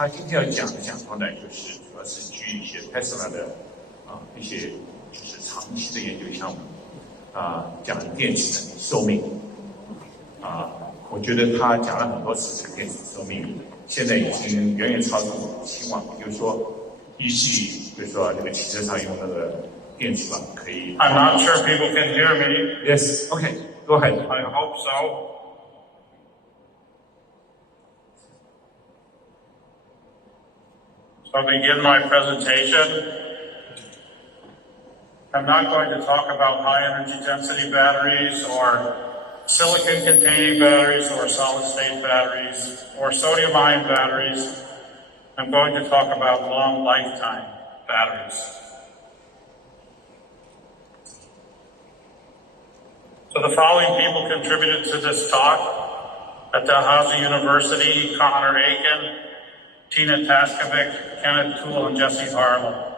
他今天要讲到呢，就是主要是基于一些 Tesla 的一些就是长期的研究项目讲电池的寿命我觉得他讲了很多次这个电池寿命，现在已经远远超出我们期望。比如说，比如说那个汽车上用那个电池板可以。I'm not sure people can hear me. Yes. Okay. Go ahead. I hope so. So I'll begin my presentation. I'm not going to talk about high energy density batteries or silicon containing batteries or solid state batteries or sodium ion batteries. I'm going to talk about long lifetime batteries. So the following people contributed to this talk: at Dalhousie University, Connor Aiken, Tina Taskovic, Kenneth Toole, and Jesse Harlow.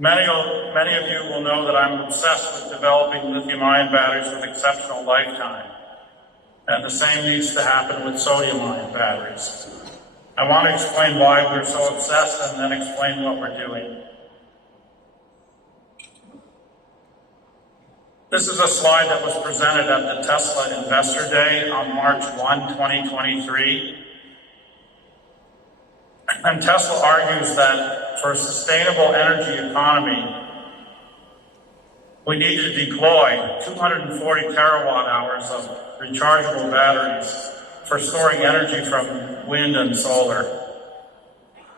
Many of you will know that I'm obsessed with developing lithium-ion batteries with exceptional lifetime, and the same needs to happen with sodium-ion batteries. I want to explain why we're so obsessed and then explain what we're doing. This is a slide that was presented at the Tesla Investor Day on March 1, 2023. And Tesla argues that for a sustainable energy economy, we need to deploy 240 terawatt hours of rechargeable batteries for storing energy from wind and solar.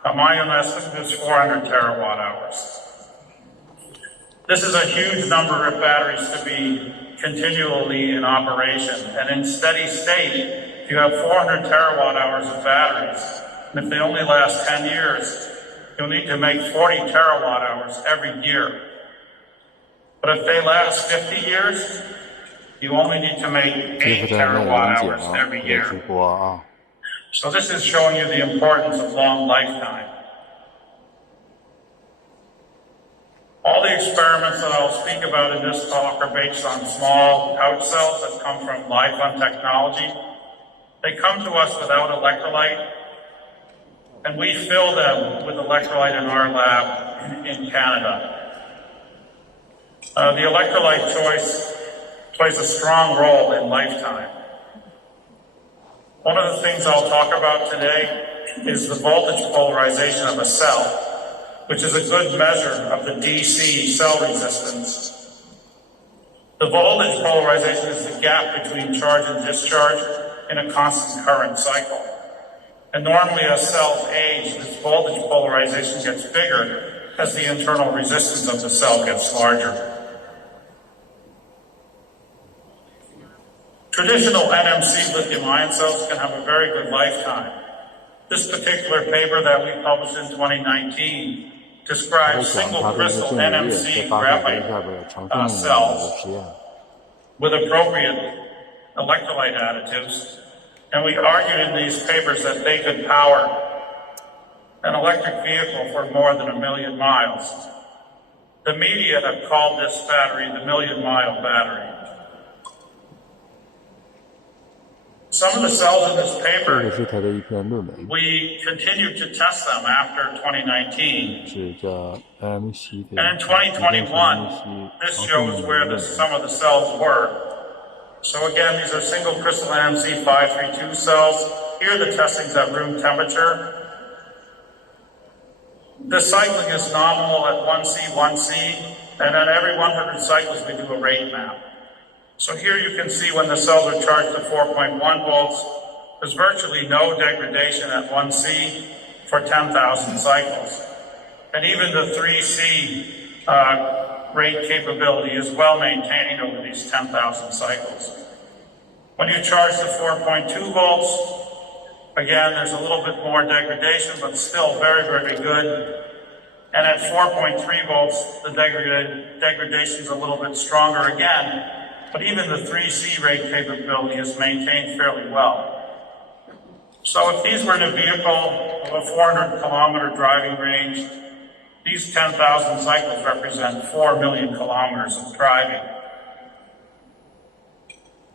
My own estimate is 400 terawatt hours. This is a huge number of batteries to be continually in operation. And in steady state, if you have 400 terawatt hours of batteries, and if they only last 10 years, you'll need to make 40 terawatt hours every year. But if they last 50 years, you only need to make 8 terawatt hours every year. So this is showing you the importance of long lifetime. All the experiments that I'll speak about in this talk are based on small pouch cells that come from LiFun technology. They come to us without electrolyte, and we fill them with electrolyte in our lab in Canada. The electrolyte choice plays a strong role in lifetime. One of the things I'll talk about today is the voltage polarization of a cell, which is a good measure of the DC cell resistance. The voltage polarization is the gap between charge and discharge in a constant current cycle. And normally as cells age, this voltage polarization gets bigger as the internal resistance of the cell gets larger. Traditional NMC lithium-ion cells can have a very good lifetime. This particular paper that we published in 2019 describes single crystal NMC graphite cells with appropriate electrolyte additives. And we argued in these papers that they could power an electric vehicle for more than 1 million miles. The media have called this battery the million-mile battery. Some of the cells in this paper, we continued to test them after 2019. And in 2021, this shows where some of the cells were. So again, these are single crystal NMC 532 cells. Here the testing's at room temperature. The cycling is nominal at 1C, 1C, and then every 100 cycles we do a rate map. So here you can see when the cells are charged to 4.1 volts, there's virtually no degradation at 1C for 10,000 cycles. And even the 3C rate capability is well maintained over these 10,000 cycles. When you charge to 4.2 volts, again, there's a little bit more degradation, but still very, very good. And at 4.3 volts, the degradation is a little bit stronger again. But even the 3C rate capability is maintained fairly well. So if these were in a vehicle of a 400 kilometer driving range, these 10,000 cycles represent 4 million kilometers of driving.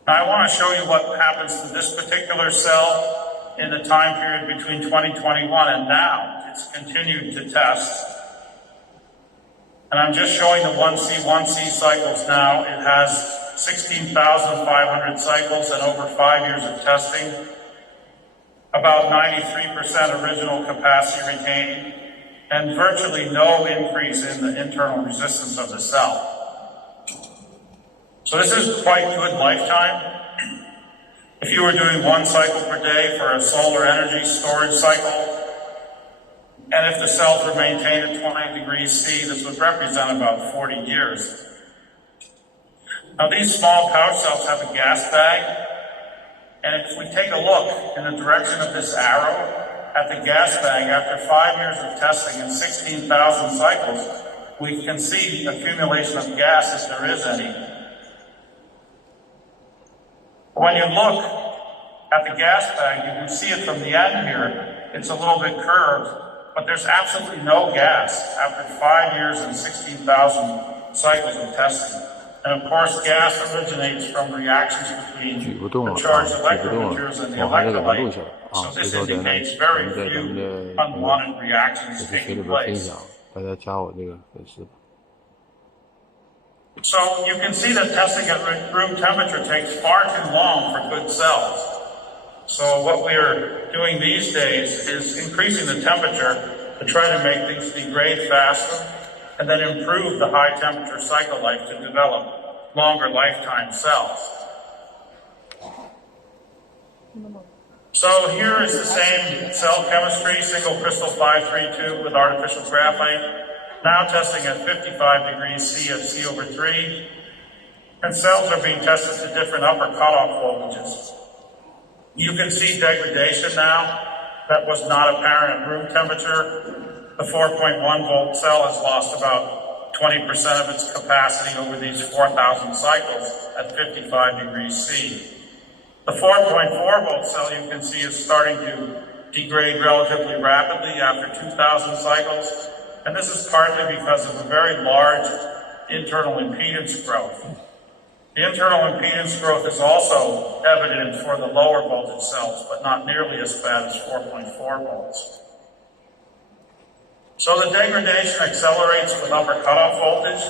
Now I want to show you what happens to this particular cell in the time period between 2021 and now. It's continued to test. And I'm just showing the 1C cycles now. It has 16,500 cycles and over 5 years of testing. About 93% original capacity retained, and virtually no increase in the internal resistance of the cell. So this is quite good lifetime. If you were doing 1 cycle per day for a solar energy storage cycle, and if the cells were maintained at 20 degrees C, this would represent about 40 years. Now these small pouch cells have a gas bag, and if we take a look in the direction of this arrow at the gas bag, after 5 years of testing and 16,000 cycles, we can see accumulation of gas if there is any. When you look at the gas bag, you can see it from the end here. It's a little bit curved, but there's absolutely no gas after 5 years and 16,000 cycles of testing. And of course, gas originates from reactions between the charged electromaterials and the electrolyte. So this indicates very few unwanted reactions taking place. So you can see that testing at room temperature takes far too long for good cells. So what we are doing these days is increasing the temperature to try to make things degrade faster and then improve the high temperature cycle life to develop longer lifetime cells. So here is the same cell chemistry, single crystal 532 with artificial graphite. Now testing at 55 degrees C at C over 3, and cells are being tested to different upper cutoff voltages. You can see degradation now that was not apparent at room temperature. The 4.1 volt cell has lost about 20% of its capacity over these 4,000 cycles at 55 degrees C. The 4.4 volt cell you can see is starting to degrade relatively rapidly after 2,000 cycles. And this is partly because of a very large internal impedance growth. The internal impedance growth is also evident for the lower voltage cells, but not nearly as bad as 4.4 volts. So the degradation accelerates with upper cutoff voltage,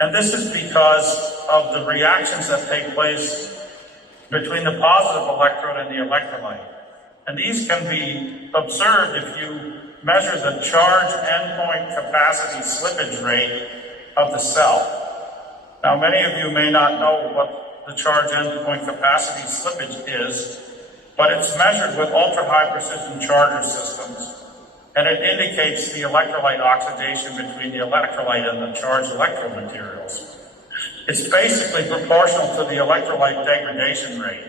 and this is because of the reactions that take place between the positive electrode and the electrolyte. And these can be observed if you measure the charge endpoint capacity slippage rate of the cell. Now, many of you may not know what the charge endpoint capacity slippage is, but it's measured with ultra-high precision charger systems, and it indicates the electrolyte oxidation between the electrolyte and the charged electromaterials. It's basically proportional to the electrolyte degradation rate.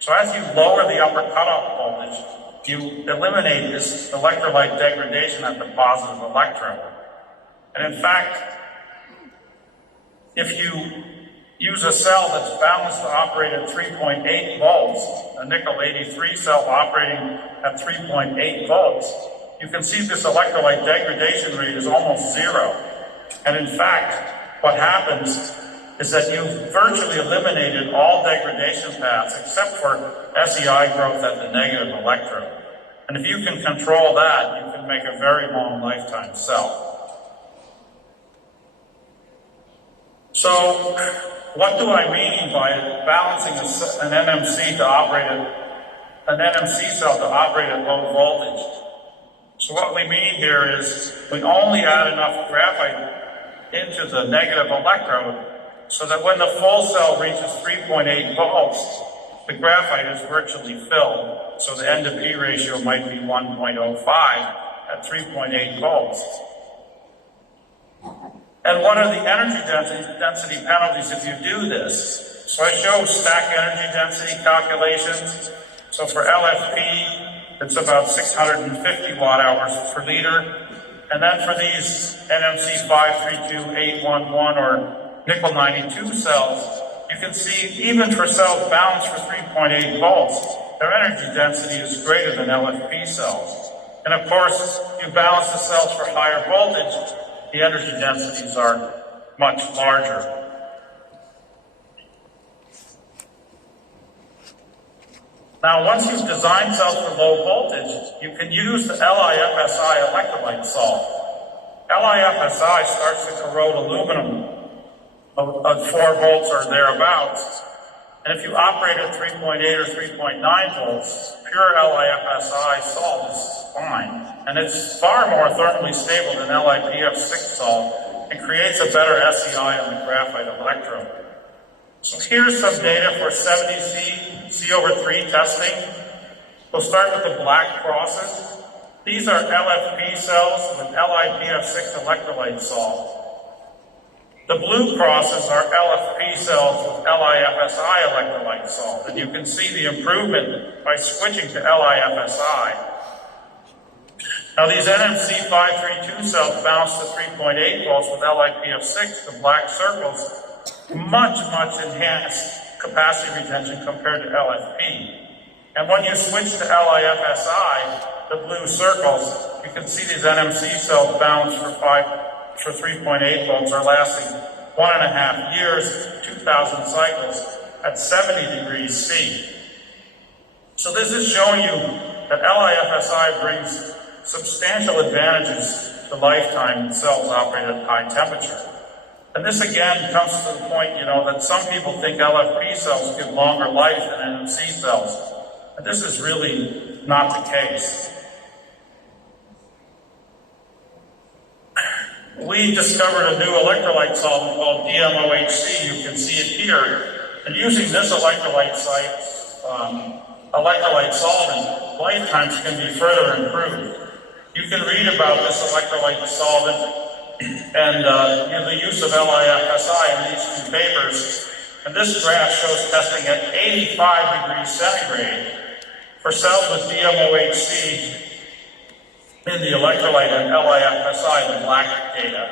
So as you lower the upper cutoff voltage, you eliminate this electrolyte degradation at the positive electrode. And in fact, if you use a cell that's balanced to operate at 3.8 volts, a nickel 83 cell operating at 3.8 volts, you can see this electrolyte degradation rate is almost zero. And in fact, what happens is that you've virtually eliminated all degradation paths except for SEI growth at the negative electrode. And if you can control that, you can make a very long lifetime cell. So what do I mean by balancing an NMC to operate an NMC cell to operate at low voltage? So what we mean here is we only add enough graphite into the negative electrode so that when the full cell reaches 3.8 volts, the graphite is virtually filled, so the N to P ratio might be 1.05 at 3.8 volts. And what are the energy density penalties if you do this? So I show stack energy density calculations. So for LFP, it's about 650 watt hours per liter. And then for these NMC 532811 or nickel 92 cells, you can see even for cells balanced for 3.8 volts, their energy density is greater than LFP cells. And of course, you balance the cells for higher voltage, the energy densities are much larger. Now, once you've designed cells for low voltage, you can use the LiFSI electrolyte salt. LiFSI starts to corrode aluminum at 4 volts or thereabouts. And if you operate at 3.8 or 3.9 volts, pure LiFSI salt is fine. And it's far more thermally stable than LiPF6 salt and creates a better SEI on the graphite electrode. So here's some data for 70C C/3 testing. We'll start with the black crosses. These are LFP cells with LiPF6 electrolyte salt. The blue crosses are LFP cells with LiFSI electrolyte salt, and you can see the improvement by switching to LiFSI. Now these NMC 532 cells bounce to 3.8 volts with LiPF6, the black circles, much enhanced capacity retention compared to LFP. And when you switch to LiFSI, the blue circles, you can see these NMC cells bounce for 3.8 volts are lasting 1.5 years, 2,000 cycles at 70 degrees C. So this is showing you that LiFSI brings substantial advantages to lifetime in cells operated at high temperature. And this again comes to the point, that some people think LFP cells give longer life than NMC cells. And this is really not the case. We discovered a new electrolyte solvent called DMOHC. You can see it here. And using this electrolyte solvent, lifetimes can be further improved. You can read about this electrolyte solvent and the use of LiFSI in these 2 papers. And this graph shows testing at 85 degrees centigrade for cells with DMOHC in the electrolyte and LiFSI, the black data.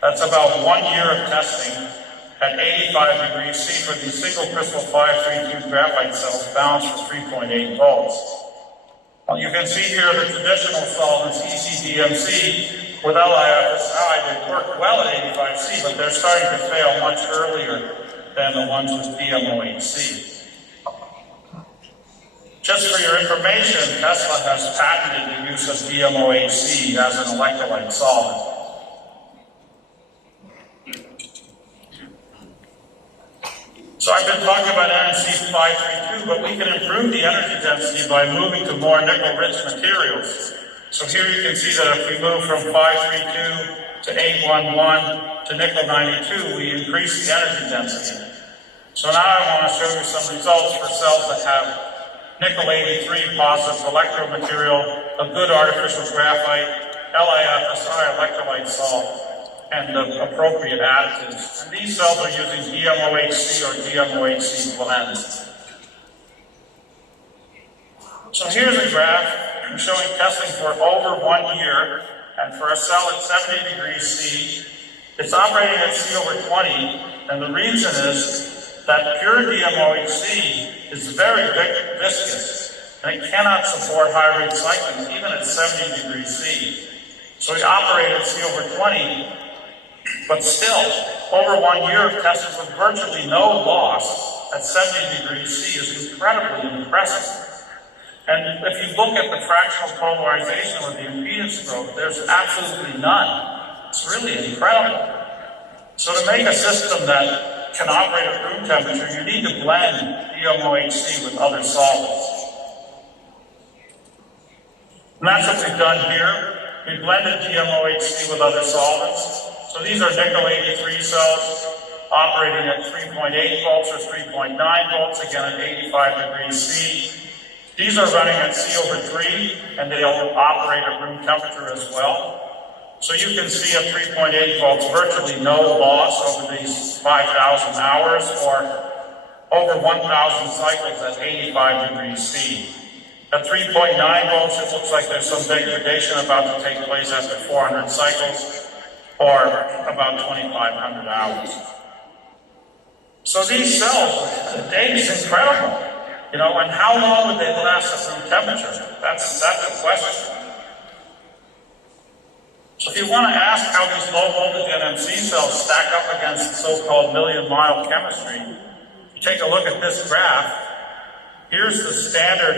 That's about 1 year of testing at 85 degrees C for these single crystal 532 graphite cells balanced for 3.8 volts. Well, you can see here the traditional solvents, ECDMC, with LiFSI, they work well at 85C, but they're starting to fail much earlier than the ones with DMOHC. Just for your information, Tesla has patented the use of DMOHC as an electrolyte solvent. So I've been talking about NMC 532, but we can improve the energy density by moving to more nickel-rich materials. So here you can see that if we move from 532 to 811 to nickel 92, we increase the energy density. So now I want to show you some results for cells that have nickel 83 positive electrode material, a good artificial graphite, LiFSI electrolyte salt, and the appropriate additives. And these cells are using DMOHC or DMOHC blends. So here's a graph showing testing for over 1 year, and for a cell at 70 degrees C, it's operating at C/20, and the reason is that pure DMOHC is very viscous, and it cannot support high rate cycling even at 70 degrees C. So we operate at C/20, but still, over 1 year of testing with virtually no loss at 70 degrees C is incredibly impressive. And if you look at the fractional polarization or the impedance growth, there's absolutely none. It's really incredible. So to make a system that can operate at room temperature, you need to blend DMOHC with other solvents. And that's what we've done here. We blended DMOHC with other solvents. So these are nickel 83 cells operating at 3.8 volts or 3.9 volts, again at 85 degrees C. These are running at C/3, and they'll operate at room temperature as well. So you can see at 3.8 volts, virtually no loss over these 5,000 hours, or over 1,000 cycles at 85 degrees C. At 3.9 volts, it looks like there's some degradation about to take place after 400 cycles, or about 2,500 hours. So these cells, the data is incredible. And how long would they last at room temperature? That's the question. So if you want to ask how these low voltage NMC cells stack up against so-called million-mile chemistry, you take a look at this graph. Here's the standard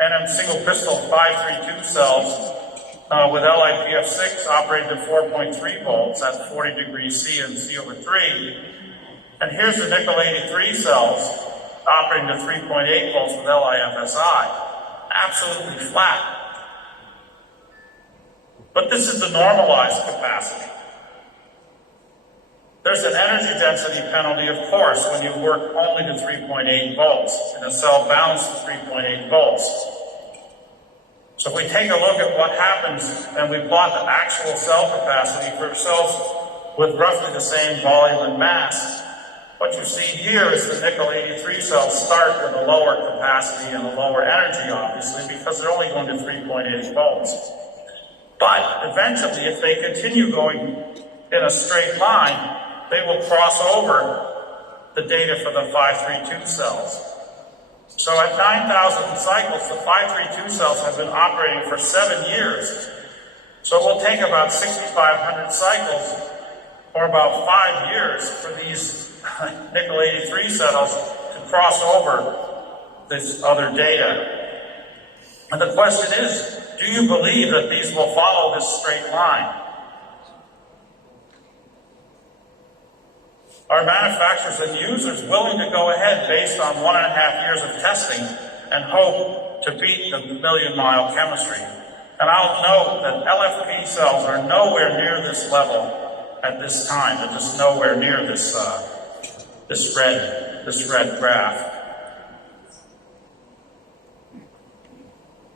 NM single crystal 532 cells with LiPF6 operated at 4.3 volts at 40 degrees C and C over 3. And here's the nickel 83 cells operating at 3.8 volts with LiFSI. Absolutely flat. But this is the normalized capacity. There's an energy density penalty, of course, when you work only to 3.8 volts in a cell balanced to 3.8 volts. So if we take a look at what happens and we plot the actual cell capacity for cells with roughly the same volume and mass, what you see here is the nickel 83 cells start with a lower capacity and a lower energy, obviously, because they're only going to 3.8 volts. But eventually, if they continue going in a straight line, they will cross over the data for the 532 cells. So at 9,000 cycles, the 532 cells have been operating for 7 years. So it will take about 6,500 cycles, or about 5 years, for these nickel 83 cells to cross over this other data. And the question is, do you believe that these will follow this straight line? Are manufacturers and users willing to go ahead based on 1.5 years of testing and hope to beat the million-mile chemistry? And I'll note that LFP cells are nowhere near this level at this time. They're just nowhere near this red graph.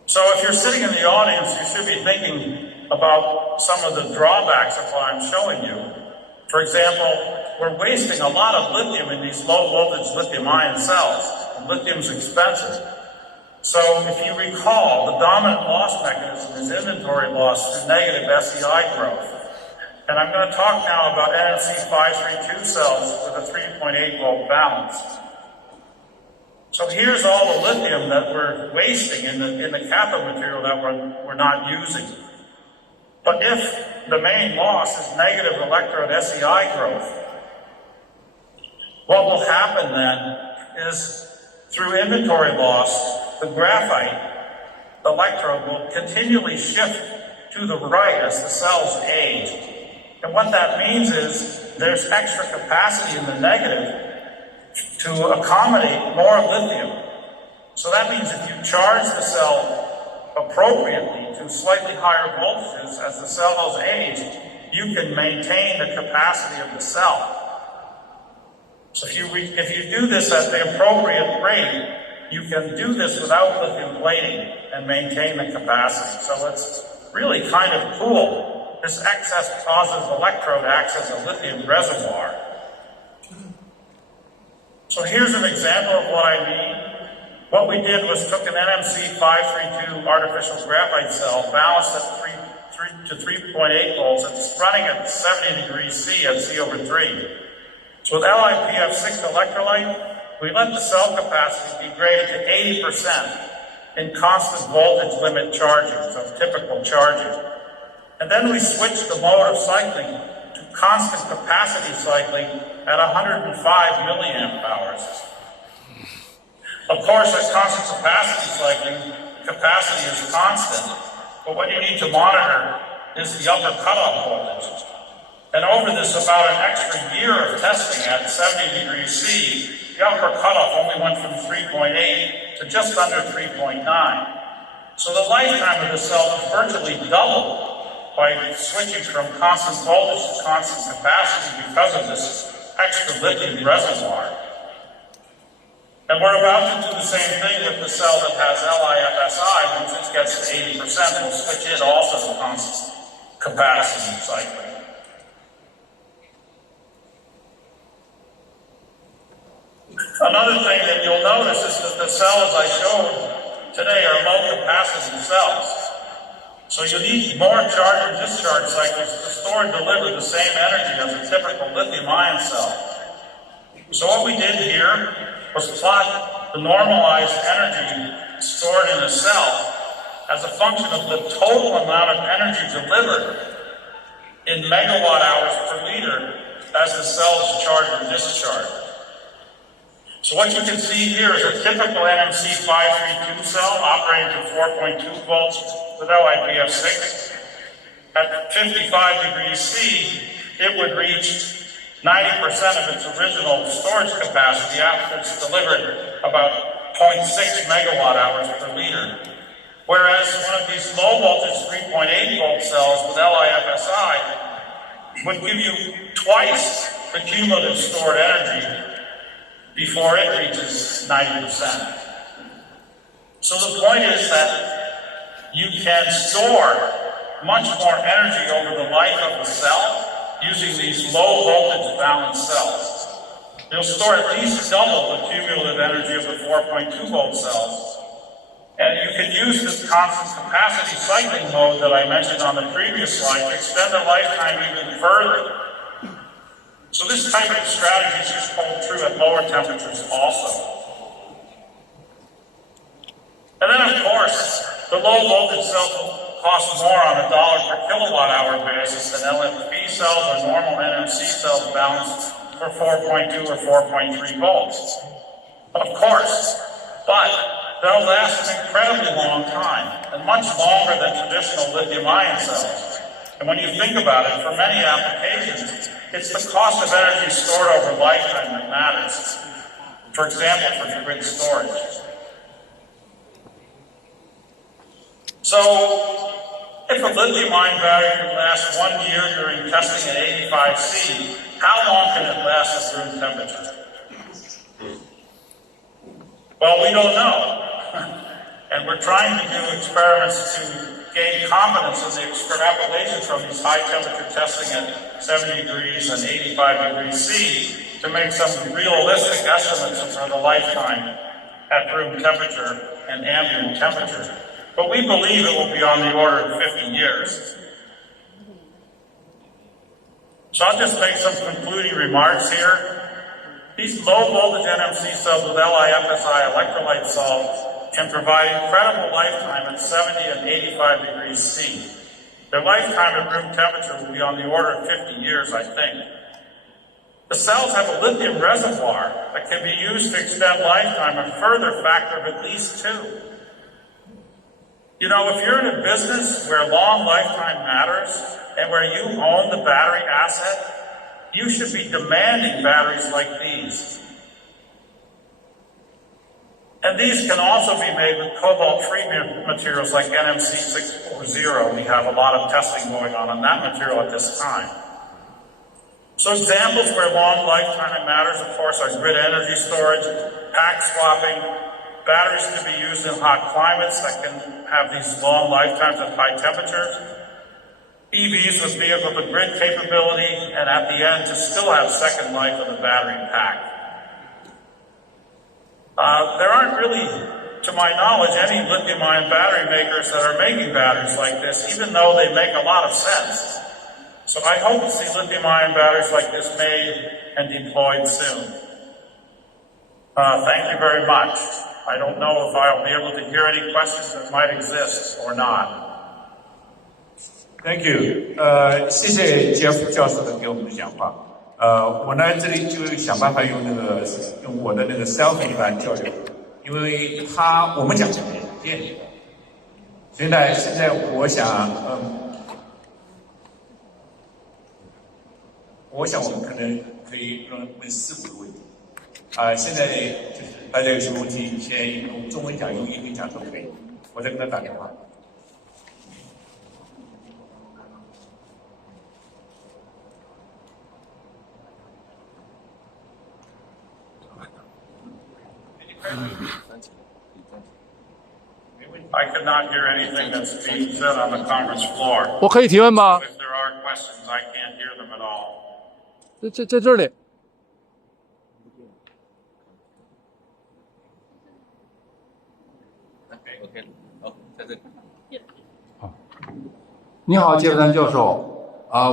So if you're sitting in the audience, you should be thinking about some of the drawbacks of what I'm showing you. For example, we're wasting a lot of lithium in these low-voltage lithium-ion cells, and lithium's expensive. So if you recall, the dominant loss mechanism is inventory loss through negative SEI growth. And I'm going to talk now about NMC 532 cells with a 3.8 volt balance. So here's all the lithium that we're wasting in the cathode material that we're not using. But if the main loss is negative electrode SEI growth, what will happen then is through inventory loss, the graphite electrode will continually shift to the right as the cells age. And what that means is there's extra capacity in the negative to accommodate more lithium. So that means if you charge the cell appropriately to slightly higher voltages as the cells age, you can maintain the capacity of the cell. So if you do this at the appropriate rate, you can do this without lithium plating and maintain the capacity. So it's really kind of cool. This excess positive electrode acts as a lithium reservoir. So here's an example of what I mean. What we did was took an NMC 532 artificial graphite cell balanced at 3.8 volts. It's running at 70 degrees C at C over 3. So with LiPF6 electrolyte, we let the cell capacity degrade to 80% in constant voltage limit charging, so typical charging. And then we switched the mode of cycling to constant capacity cycling at 105 milliamp hours. Of course, at constant capacity cycling, capacity is constant, but what you need to monitor is the upper cutoff voltage. And over this about an extra year of testing at 70 degrees C, the upper cutoff only went from 3.8 to just under 3.9. So the lifetime of the cell is virtually doubled by switching from constant voltage to constant capacity because of this extra lithium reservoir. And we're about to do the same thing with the cell that has LiFSI. Once it gets to 80%, we'll switch it also to constant capacity cycling. Another thing that you'll notice is that the cells I showed today are low capacity cells. So you need more charge and discharge cycles to store and deliver the same energy as a typical lithium-ion cell. So what we did here was plot the normalized energy stored in a cell as a function of the total amount of energy delivered in megawatt hours per liter as the cells charge and discharge. So what you can see here is a typical NMC 532 cell operating to 4.2 volts with LiPF6. At 55 degrees C, it would reach 90% of its original storage capacity after it's delivered about 0.6 megawatt hours per liter. Whereas one of these low voltage 3.8 volt cells with LiFSI would give you twice the cumulative stored energy before it reaches 90%. So the point is that you can store much more energy over the life of the cell using these low voltage balanced cells. You'll store at least double the cumulative energy of the 4.2 volt cells. And you can use this constant capacity cycling mode that I mentioned on the previous slide to extend the lifetime even further. So this type of strategy is just hold true at lower temperatures also. And then of course, the low voltage cells cost more on a $1 per kilowatt hour basis than LFP cells or normal NMC cells balanced for 4.2 or 4.3 volts. Of course, but they'll last an incredibly long time and much longer than traditional lithium-ion cells. And when you think about it, for many applications, it's the cost of energy stored over lifetime that matters. For example, for grid storage. So, if a lithium-ion battery can last 1 year during testing at 85 C, how long can it last at room temperature? Well, we don't know. And we're trying to do experiments to gain confidence in the extrapolation from these high temperature testing at 70 degrees and 85 degrees C to make some realistic estimates for the lifetime at room temperature and ambient temperature. But we believe it will be on the order of 50 years. So I'll just make some concluding remarks here. These low voltage NMC cells with LiFSI electrolyte salts can provide incredible lifetime at 70 and 85 degrees C. Their lifetime at room temperature will be on the order of 50 years, I think. The cells have a lithium reservoir that can be used to extend lifetime a further factor of at least 2. You know, if you're in a business where long lifetime matters and where you own the battery asset, you should be demanding batteries like these. And these can also be made with cobalt-free materials like NMC 640. We have a lot of testing going on that material at this time. So examples where long lifetime matters, of course, are grid energy storage, pack swapping, batteries can be used in hot climates that can have these long lifetimes at high temperatures, EVs with vehicle to grid capability, and at the end to still have second life of the battery pack. There aren't really, to my knowledge, any lithium-ion battery makers that are making batteries like this, even though they make a lot of sense. So I hope to see lithium-ion batteries like this made and deployed soon. Thank you very much. I don't know if I'll be able to hear any questions that might exist or not. Thank you. 谢谢 Jeff 教授的给我们的讲话。我呢这里就想办法用我的那个 selfie 来交流，因为我们讲的电力，所以呢，现在我想我们可能可以问4、5个问题。现在就是大家有什么问题，先用中文讲、用英文讲都可以。我再跟他打电话。I could not hear anything that's being said on the conference floor. 我可以提问吗？ If there are questions, I can't hear them at all. 在这里。好，你好，杰夫丹教授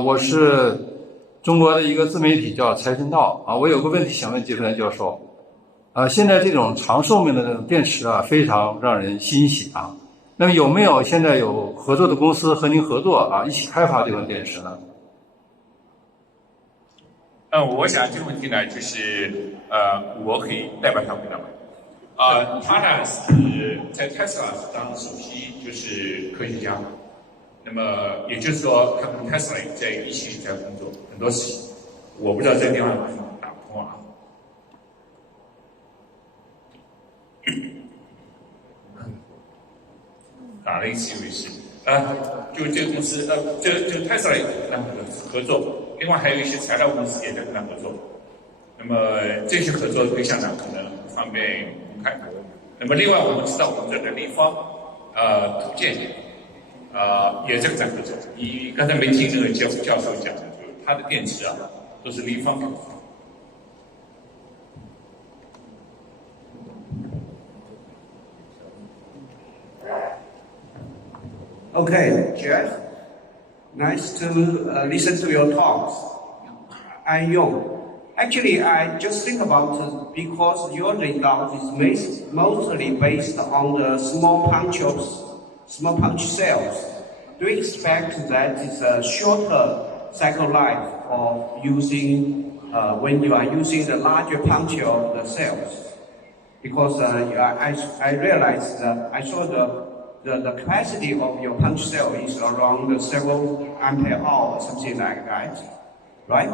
我是中国的一个自媒体叫财神道我有个问题想问杰夫丹教授现在这种长寿命的这种电池非常让人欣喜那么有没有现在有合作的公司和您合作一起开发这种电池呢我想这个问题呢，就是我可以代表他回答吗？他呢是在 Tesla 当首席就是科学家，那么也就是说，他跟 Tesla 在一起在工作很多事情。我不知道这个电话为什么打不通啊？打了一次又一次。就这个公司，就 Tesla 也跟他合作，另外还有一些材料公司也在跟他合作。那么这些合作对象呢，可能不方便公开。那么另外我们知道我们这个立方图鉴也在跟他合作。你刚才没听那个教授讲的，就是他的电池都是立方给的。Okay, Jeff, nice to listen to your talks. I'm Yong. Actually, I just think about because your result is mostly based on the small punch cells. Do you expect that it's a shorter cycle life of using when you are using the larger punch of the cells? Because I realized that I saw the capacity of your punch cell is around several ampere hour or something like that, right?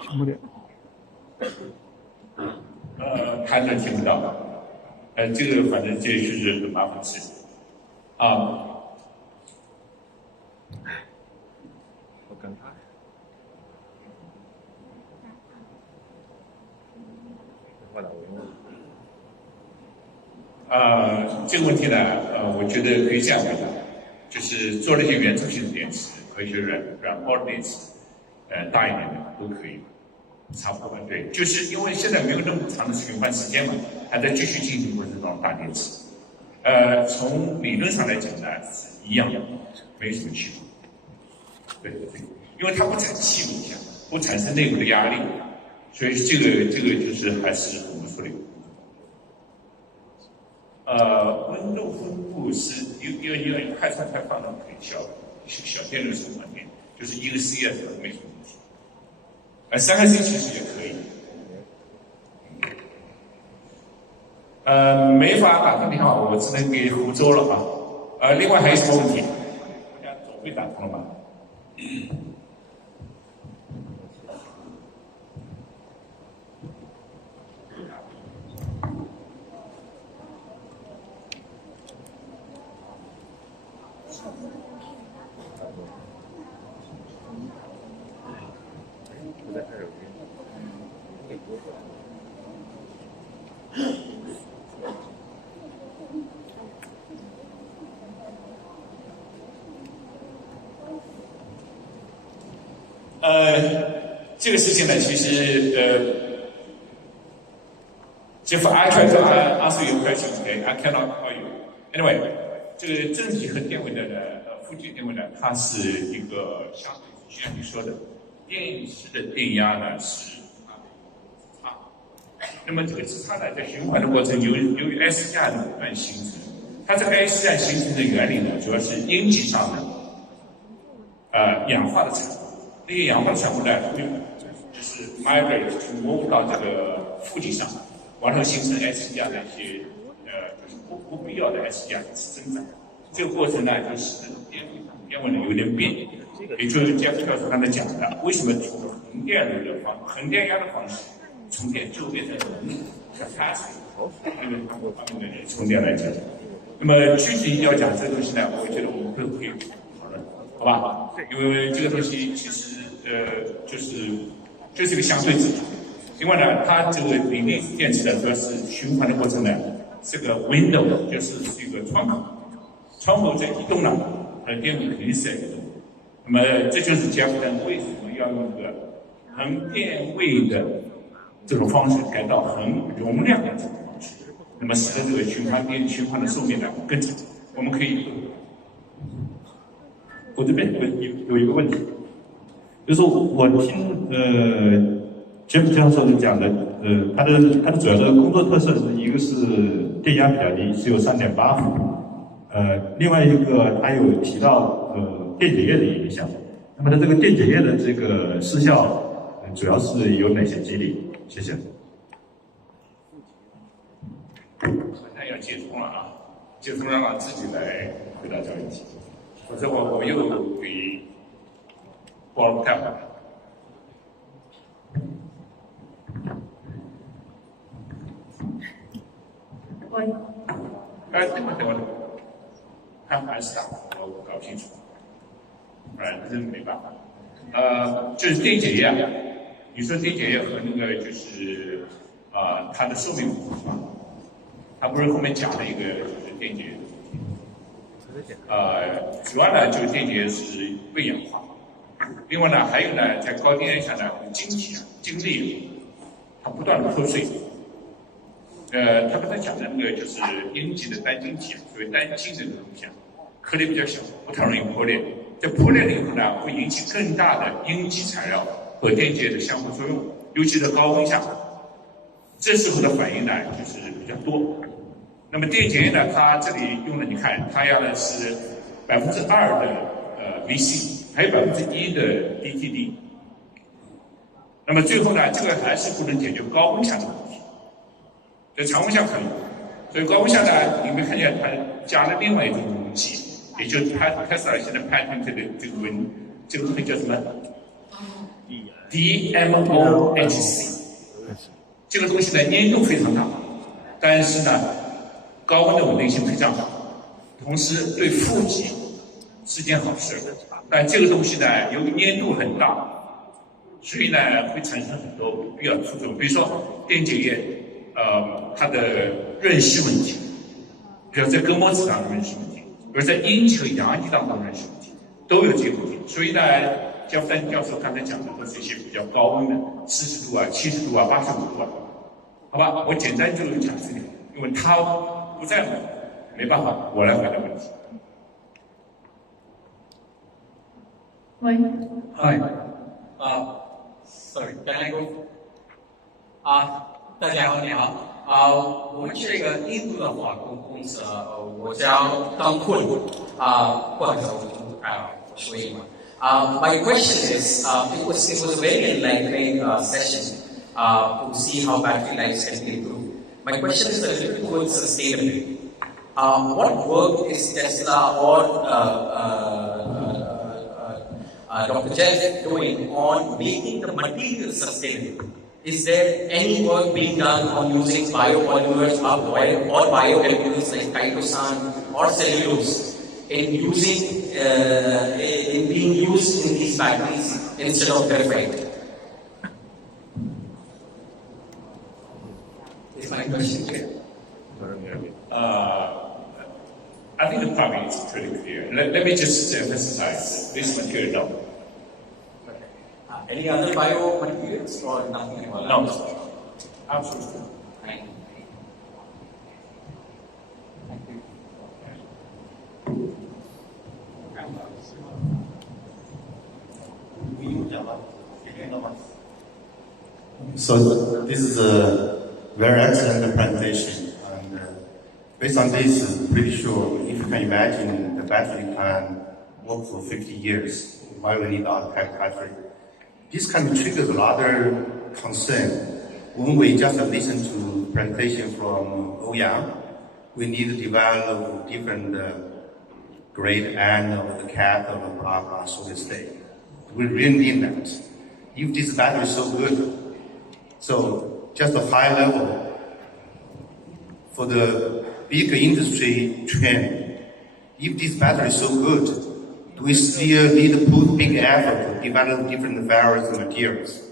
听不见。他那听不到。这个反正这是很麻烦的事情我跟他。这个问题呢，我觉得可以这样回答，就是做那些圆柱形的电池和一些软包的电池，大一点的都可以，差不多对，就是因为现在没有那么长的循环时间嘛，还在继续进行过这种大电池。从理论上来讲呢是一样的，没什么区别。对，因为它不产气影响，不产生内部的压力，所以这个就是还是很不错的。温度分布是因为快餐才放到可以小电流循环电，就是1个 C 没什么问题。3个 C 其实也可以。没法打通电话，我只能给湖州了啊。另外还有什么问题？大家总会打通了吧？这个事情呢，其实Jeff, I try to answer your question. Okay, I cannot call you. Anyway, 这个正极和电位的呢，负极电位呢，它是一个相对，就像你说的，电池的电压呢是差。那么这个质差呢，在循环的过程由于 S 价的不断形成，它这个 S 价形成的原理呢，主要是阴极上的氧化的产物。这些氧化产物呢，就是 migrate 就挪入到这个负极上，完了形成 S 价的一些就是不必要的 S 价次增长。这个过程呢，就使得电位呢有点变，也就是 Jeff 教授刚才讲的，为什么从恒电压的方式充电就变成capacitor 那个方面的充电来讲。那么具体要讲这个东西呢，我觉得我们都可以讨论，好吧？因为这个东西其实就是一个相对值。另外呢，它这个锂离子电池呢，主要是循环的过程呢，这个 window 就是一个窗口，窗口在移动呢，电位肯定是在移动。那么这就是 Jeff Dahn 为什么要用这个恒电位的这种方式改到恒容量的这种方式，那么使得这个循环的寿命呢更长。我们可以，我这边有一个问题，就是我听Jeff 教授讲的，他的主要的工作特色是一个是电压比较低，只有3.8伏，另外一个他有提到电解液的影响，那么它这个电解液的这个失效，主要是有哪些机理？谢谢。好像要接通了啊，接通让他自己来回答这个问题，否则我又给光太好了。喂。等会，他还是打，我搞不清楚。真没办法。就是电解液啊，你说电解液和那个就是它的寿命是吧？它不是后面讲了一个就是电解液的主要呢就是电解液是未氧化，另外呢还有呢在高电压下呢晶体晶粒它不断的破碎。他刚才讲的那个就是阴极的单晶体，所谓单晶的这个东西啊，颗粒比较小，不太容易破裂。在破裂了以后呢，会引起更大的阴极材料和电解的相互作用，尤其在高温下，这时候的反应呢就是比较多。那么电解液呢，它这里用的你看，它要的是2%的VC， 还有1%的 DTD。那么最后呢，这个还是不能解决高温下的问题。在常温下可以，所以高温下呢，你会看见它加了另外一种武器，也就是Tesla现在patent的这个东西叫什么 ？DMOHC。这个东西呢粘度非常大，但是呢高温的稳定性非常好，同时对负极是件好事。但这个东西呢由于粘度很大，所以呢会产生很多不必要的副作用，比如说电解液。它的润湿问题，比如在隔膜质上的润湿问题，比如在阴极和阳极当中的润湿问题，都有这个问题。所以呢，Jeff Dahn教授刚才讲的都是一些比较高温的，40度啊、70度啊、85度啊，好吧？我简单就讲这个，因为他不在乎，没办法，我来回答问题。喂。Hi. Sorry, can I go? 大家好，你好。我们是一个印度的化工公司，我叫当坤，不好意思，我说英文。My question is, it was a very enlightening session to see how battery lives can be improved. My question is a little towards sustainability. What work is Tesla or Dr. Jeff doing on making the material sustainable? Is there any work being done on using biopolymers or biochemicals like chitosan or cellulose in being used in these batteries instead of graphite? Is my question clear? I think the problem is pretty clear. Let me just emphasize this material. Any other biomaterials or nothing? No, absolutely. Thank you. So this is a very excellent presentation, and based on this, I'm pretty sure if you can imagine the battery can work for 50 years, why we need other type of battery? This kind of triggers a lot of concern. When we just listen to presentation from Ouyang, we need to develop different grade anode, the cathode, blah, blah, solid state. We really need that. If this battery is so good, so just a high level for the big industry trend, if this battery is so good, do we still need to put big effort to develop different various materials?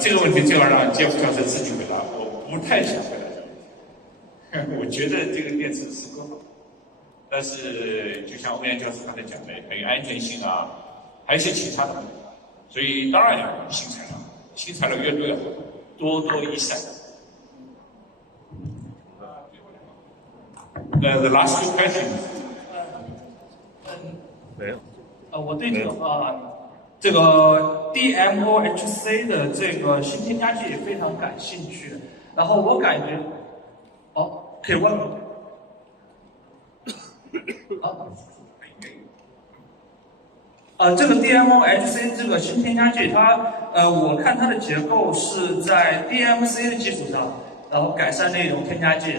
这个问题就要让杰夫教授自己回答，我不太想回答这个问题。我觉得这个电池是够好，但是就像欧阳教授刚才讲的，还有安全性啊，还有一些其他的问题，所以当然要用新材料，新材料越多越好，多多益善。The last two questions. 没有。我对这个DMOHC 的这个新添加剂也非常感兴趣。然后我感觉，好，可以问吗？这个 DMO-HC 这个新添加剂，我看它的结构是在 DMC 的基础上，然后改善内容添加剂。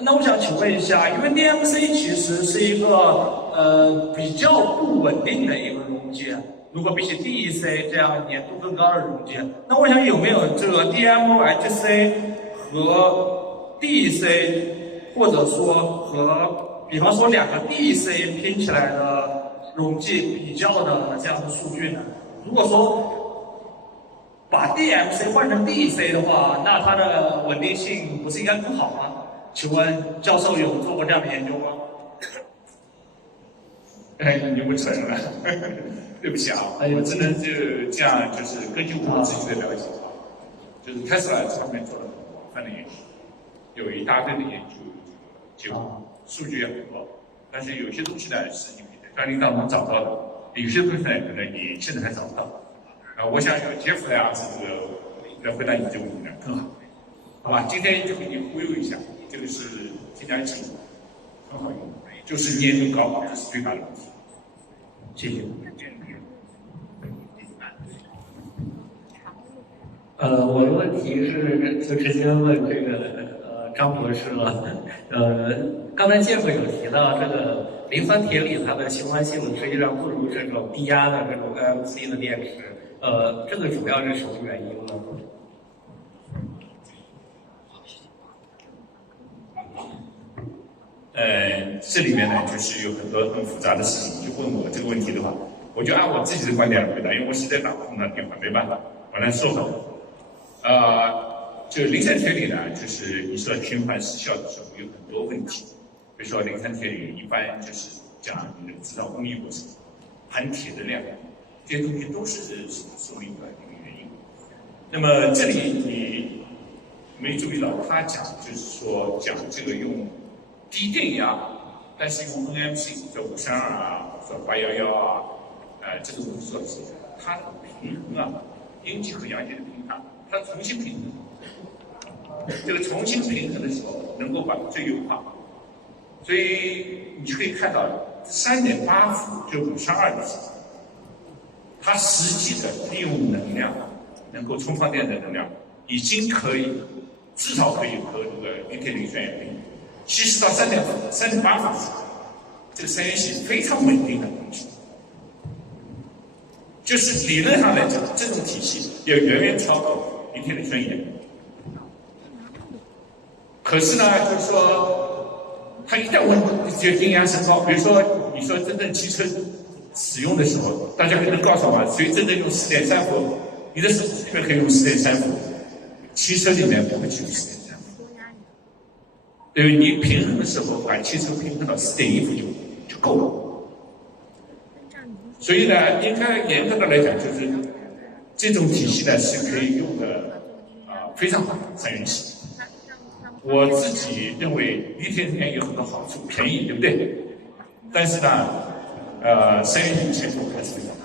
那我想请问一下，因为 DMC 其实是一个比较不稳定的一个溶剂，如果比起 DEC 这样粘度更高的溶剂，那我想有没有这个 DMO-HC 和 DEC， 或者说和比方说2个 DEC 拼起来的溶剂比较的这样的数据呢？如果说把 DMC 换成 DEC 的话，那它的稳定性不是应该更好吗？请问教授有做过这样的研究吗？你就不承认了，对不起啊，我只能就这样，就是根据我自己的了解啊，就是特斯拉这方面做了很广泛的研究，有一大堆的研究结果，数据也很多，但是有些东西呢是你在专利当中找到的，有些东西呢可能你现在还找不到。我想有Jeff的样子这个来回答你这个问题呢更好，好吧？今天就给你忽悠一下，这个是添加剂，很好用，就是粘度高，这是最大的问题。谢谢。我的问题是就直接问这个张博士了。刚才Jeff有提到这个磷酸铁锂它的相关性实际上不如这种低压的这种 NMC 的电池，这个主要是什么原因呢？这里面呢就是有很多很复杂的事情。就问我这个问题的话，我就按我自己的观点来回答，因为我实在打不通那电话，没办法，我来说好。就磷酸铁锂呢，就是你说循环失效的时候有很多问题，比如说磷酸铁锂一般就是讲你的制造工艺过程，含铁的量，这些东西都是寿命短的一个原因。那么这里你没注意到，他讲就是说讲这个用低电压，但是用 NMC 做532啊，做811啊，这个东西做的时候，它的平衡啊，阴极和阳极的平衡，它重新平衡。这个重新平衡的时候，能够把它最优化。所以你就可以看到3.8伏就532的时候，它实际的利用能量，能够充放电的能量，已经可以至少可以和这个磷铁磷酸盐比。其实到3.8伏，这个三元系非常稳定的东西，就是理论上来讲，这种体系要远远超过磷铁磷酸盐。可是呢，就是说，它一旦就电压升高，比如说你说真正汽车使用的时候，大家可能告诉我，谁真正用4.3伏，你的手机里面可以用4.3伏，汽车里面不会去用4.3伏。对于你平衡的时候，把汽车平衡到4.1伏就够了。所以呢，应该严格的来讲，就是这种体系呢是可以用的非常好的三元系。我自己认为锂铁盐有很多好处，便宜，对不对？但是呢，三元系前途还是非常好。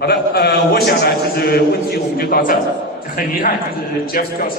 好的，我想呢，就是问题我们就到这儿。很遗憾，就是Jeff教授。